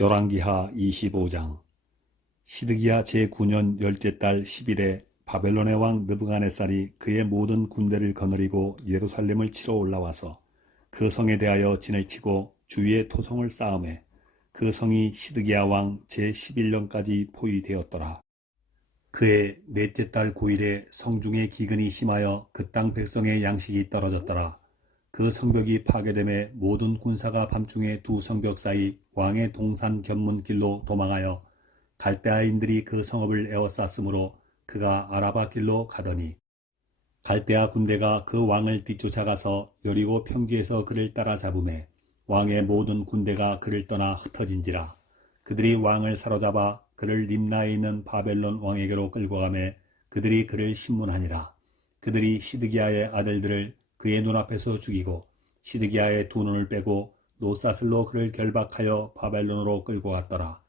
열왕기하 25장 시드기야 제9년 열째 달 10일에 바벨론의 왕 느부갓네살이 그의 모든 군대를 거느리고 예루살렘을 치러 올라와서 그 성에 대하여 진을 치고 주위에 토성을 쌓음해 그 성이 시드기야 왕 제11년까지 포위되었더라. 그의 넷째 달 9일에 성중에 기근이 심하여 그 땅 백성의 양식이 떨어졌더라. 그 성벽이 파괴됨에 모든 군사가 밤중에 두 성벽 사이 왕의 동산 견문길로 도망하여 갈대아인들이 그 성읍을 에워쌌으므로 그가 아라바 길로 가더니 갈대아 군대가 그 왕을 뒤쫓아가서 여리고 평지에서 그를 따라잡음에 왕의 모든 군대가 그를 떠나 흩어진지라. 그들이 왕을 사로잡아 그를 림나에 있는 바벨론 왕에게로 끌고 가매 그들이 그를 신문하니라. 그들이 시드기야의 아들들을 그의 눈앞에서 죽이고 시드기야의 두 눈을 빼고 노사슬로 그를 결박하여 바벨론으로 끌고 갔더라.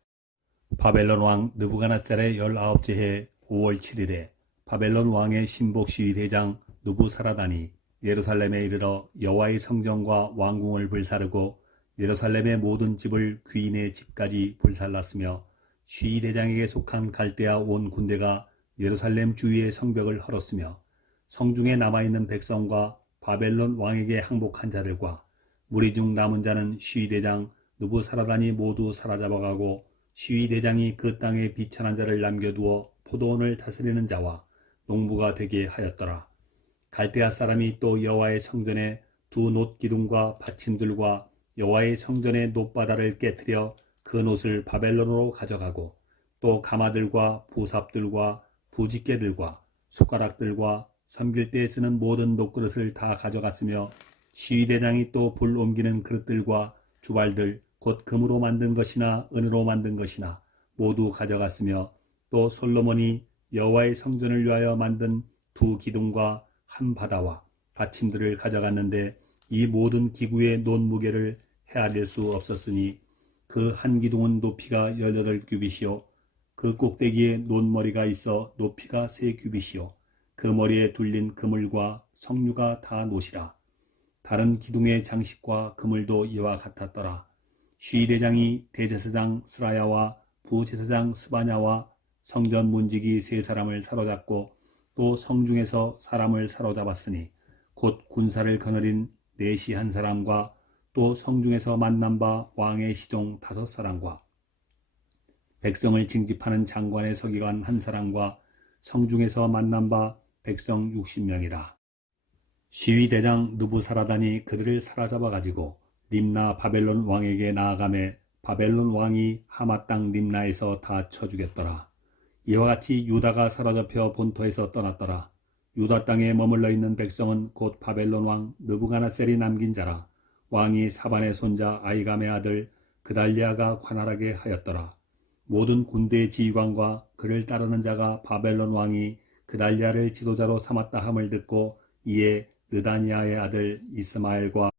바벨론 왕 느부갓네살의 열아홉째 해 5월 7일에 바벨론 왕의 신복 시위 대장 누부사라단이 예루살렘에 이르러 여호와의 성전과 왕궁을 불사르고 예루살렘의 모든 집을 귀인의 집까지 불살랐으며 시위 대장에게 속한 갈대아 온 군대가 예루살렘 주위의 성벽을 헐었으며 성중에 남아있는 백성과 바벨론 왕에게 항복한 자들과 무리 중 남은 자는 시위대장 누부사라단이 모두 사로잡아가고 시위대장이 그 땅에 비천한 자를 남겨두어 포도원을 다스리는 자와 농부가 되게 하였더라. 갈대아 사람이 또 여호와의 성전에 두 놋 기둥과 받침들과 여호와의 성전의 놋바다를 깨뜨려 그 놋을 바벨론으로 가져가고 또 가마들과 부삽들과 부집개들과 숟가락들과 섬길 때 쓰는 모든 녹그릇을 다 가져갔으며 시위대장이 또 불 옮기는 그릇들과 주발들 곧 금으로 만든 것이나 은으로 만든 것이나 모두 가져갔으며 또 솔로몬이 여호와의 성전을 위하여 만든 두 기둥과 한 바다와 받침들을 가져갔는데 이 모든 기구의 논 무게를 헤아릴 수 없었으니 그 한 기둥은 높이가 18규빗이요. 그 꼭대기에 논머리가 있어 높이가 3규빗이요 그 머리에 둘린 그물과 석류가 다 노시라. 다른 기둥의 장식과 그물도 이와 같았더라. 시대장이 대제사장 스라야와 부제사장 스바냐와 성전 문지기 세 사람을 사로잡고 또 성중에서 사람을 사로잡았으니 곧 군사를 거느린 내시 한 사람과 또 성중에서 만난 바 왕의 시종 다섯 사람과 백성을 징집하는 장관의 서기관 한 사람과 성중에서 만난 바 백성 60명이라. 시위대장 누부사라단이 그들을 사로잡아 가지고 림나 바벨론 왕에게 나아가매 바벨론 왕이 하마 땅 림나에서 다 쳐 죽였더라. 이와 같이 유다가 사로잡혀 본토에서 떠났더라. 유다 땅에 머물러 있는 백성은 곧 바벨론 왕 느부갓네살이 남긴 자라. 왕이 사반의 손자 아이감의 아들 그달리아가 관할하게 하였더라. 모든 군대의 지휘관과 그를 따르는 자가 바벨론 왕이 그달리아를 지도자로 삼았다 함을 듣고 이에 느다니아의 아들 이스마엘과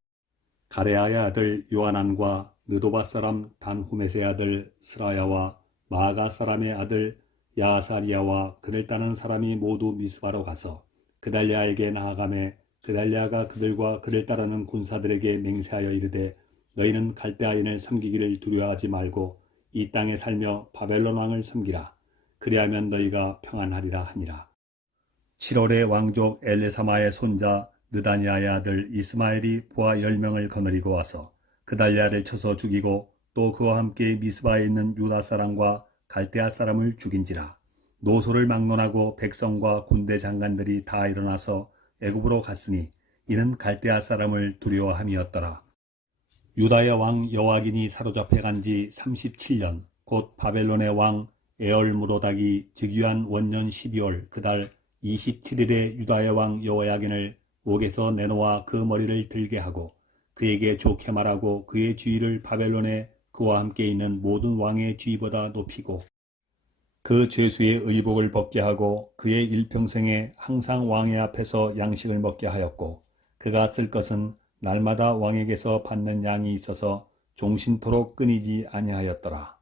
가레아의 아들 요하난과 느도바 사람 단후메스의 아들 스라야와 마가 사람의 아들 야사리아와 그를 따는 사람이 모두 미스바로 가서 그달리아에게 나아가매 그달리아가 그들과 그를 따르는 군사들에게 맹세하여 이르되 너희는 갈대아인을 섬기기를 두려워하지 말고 이 땅에 살며 바벨론 왕을 섬기라. 그리하면 너희가 평안하리라 하니라 7월에 왕족 엘레사마의 손자 느다니아의 아들 이스마엘이 부하 10명을 거느리고 와서 그달리아를 쳐서 죽이고 또 그와 함께 미스바에 있는 유다 사람과 갈대아 사람을 죽인지라 노소를 막론하고 백성과 군대 장관들이 다 일어나서 애굽으로 갔으니 이는 갈대아 사람을 두려워함이었더라. 유다의 왕 여호와긴이 사로잡혀 간지 37년 곧 바벨론의 왕 에얼무로닥이 즉위한 원년 12월 그달 27일에 유다의 왕 여호야긴을 옥에서 내놓아 그 머리를 들게 하고 그에게 좋게 말하고 그의 주위를 바벨론에 그와 함께 있는 모든 왕의 주위보다 높이고 그 죄수의 의복을 벗게 하고 그의 일평생에 항상 왕의 앞에서 양식을 먹게 하였고 그가 쓸 것은 날마다 왕에게서 받는 양이 있어서 종신토록 끊이지 아니하였더라.